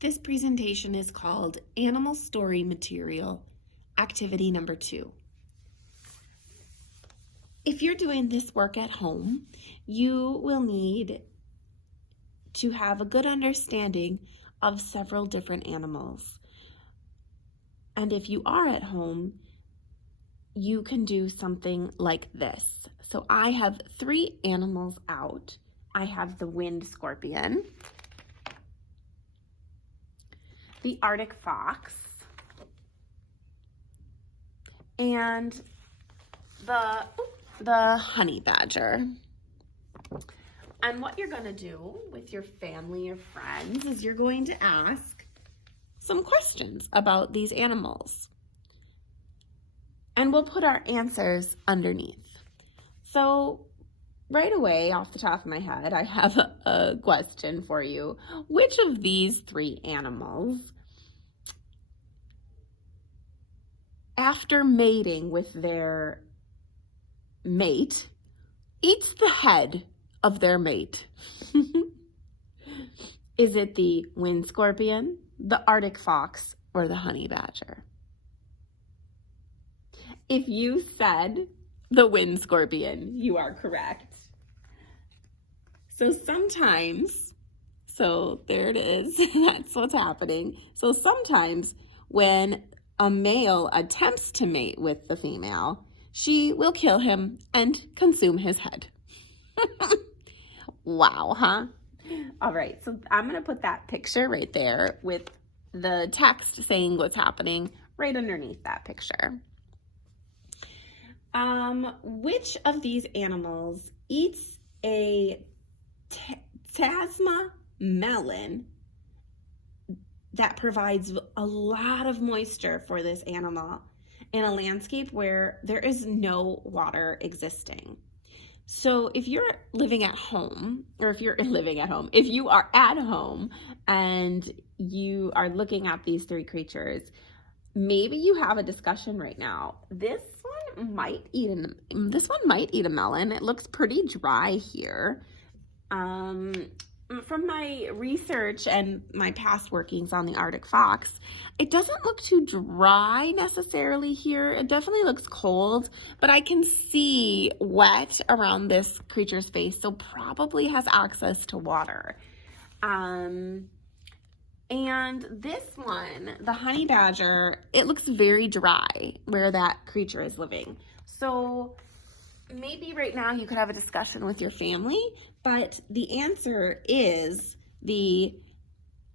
This presentation is called Animal Story Material, Activity Number 2. If you're doing this work at home, you will need to have a good understanding of several different animals. And if you are at home, you can do something like this. So I have 3 animals out. I have the wind scorpion, the Arctic fox, and the honey badger. And what you're going to do with your family or friends is you're going to ask some questions about these animals. And we'll put our answers underneath. So right away, off the top of my head, I have a question for you. Which of these 3 animals, after mating with their mate, eats the head of their mate? Is it the wind scorpion, the Arctic fox, or the honey badger? If you said the wind scorpion, you are correct. So there it is, that's what's happening. So sometimes when a male attempts to mate with the female, she will kill him and consume his head. Wow, huh? All right, so I'm going to put that picture right there with the text saying what's happening right underneath that picture. Which of these animals eats a Tasma melon that provides a lot of moisture for this animal in a landscape where there is no water existing? So if you're living at home, if you are at home and you are looking at these 3 creatures, maybe you have a discussion right now. This one might eat a melon. It looks pretty dry here. From my research and my past workings on the Arctic fox, it doesn't look too dry necessarily here. It definitely looks cold, but I can see wet around this creature's face, so probably has access to water. And this one, the honey badger, it looks very dry where that creature is living. So maybe right now you could have a discussion with your family, but the answer is the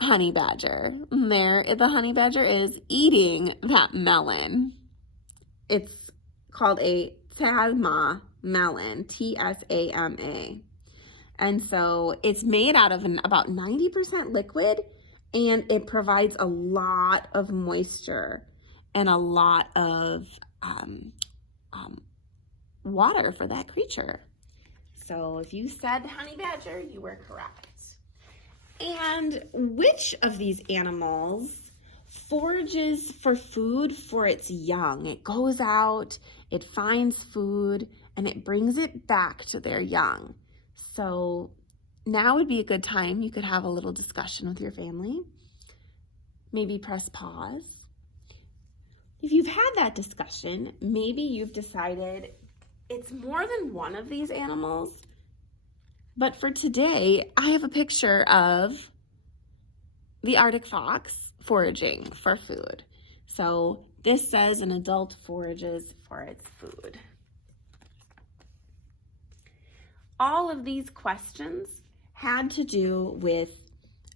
honey badger. The honey badger is eating that melon. It's called a Tasma melon, T-S-A-M-A. And so it's made out of about 90% liquid, and it provides a lot of moisture and a lot of water for that creature. So if you said honey badger, you were correct. And which of these animals forages for food for its young? It goes out, it finds food, and it brings it back to their young. So now would be a good time. You could have a little discussion with your family. Maybe press pause. If you've had that discussion, maybe you've decided it's more than one of these animals. But for today, I have a picture of the Arctic fox foraging for food. So this says an adult forages for its food. All of these questions had to do with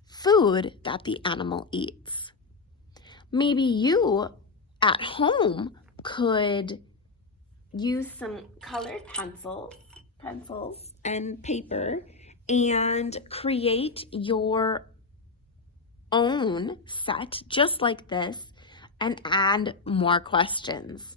food that the animal eats. Maybe you at home could use some colored pencils and paper and create your own set just like this and add more questions.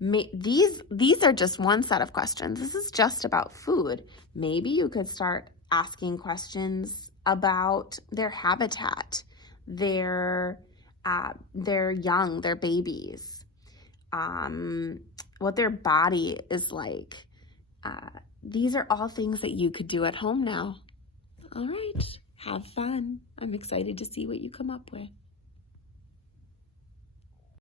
These are just one set of questions. This is just about food. Maybe you could start asking questions about their habitat, their young, their babies, what their body is like. These are all things that you could do at home now. All right. Have fun. I'm excited to see what you come up with.